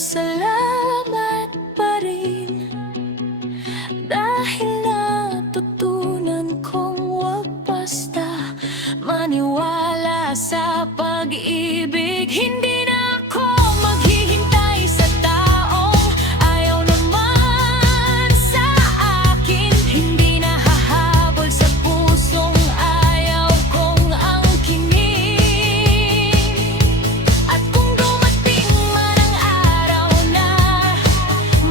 salamat pa rin, dahil natutunan kong huwag basta maniwala sa pag-ibig. Hindi na ako maghihintay sa taong ayaw naman sa akin. Hindi na hahabol sa pusong ayaw kong angkinin. At kung dumating man ang araw na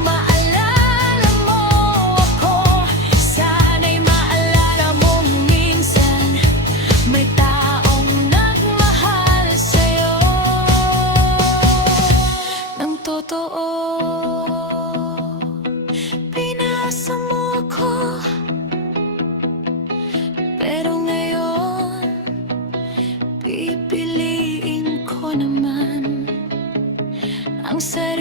maalala mo ako, sana'y maalala mo minsan may taong nagmahal sa'yo ng totoo. Pinasa mo ako, pero ngayon pipiliin ko naman ang sarili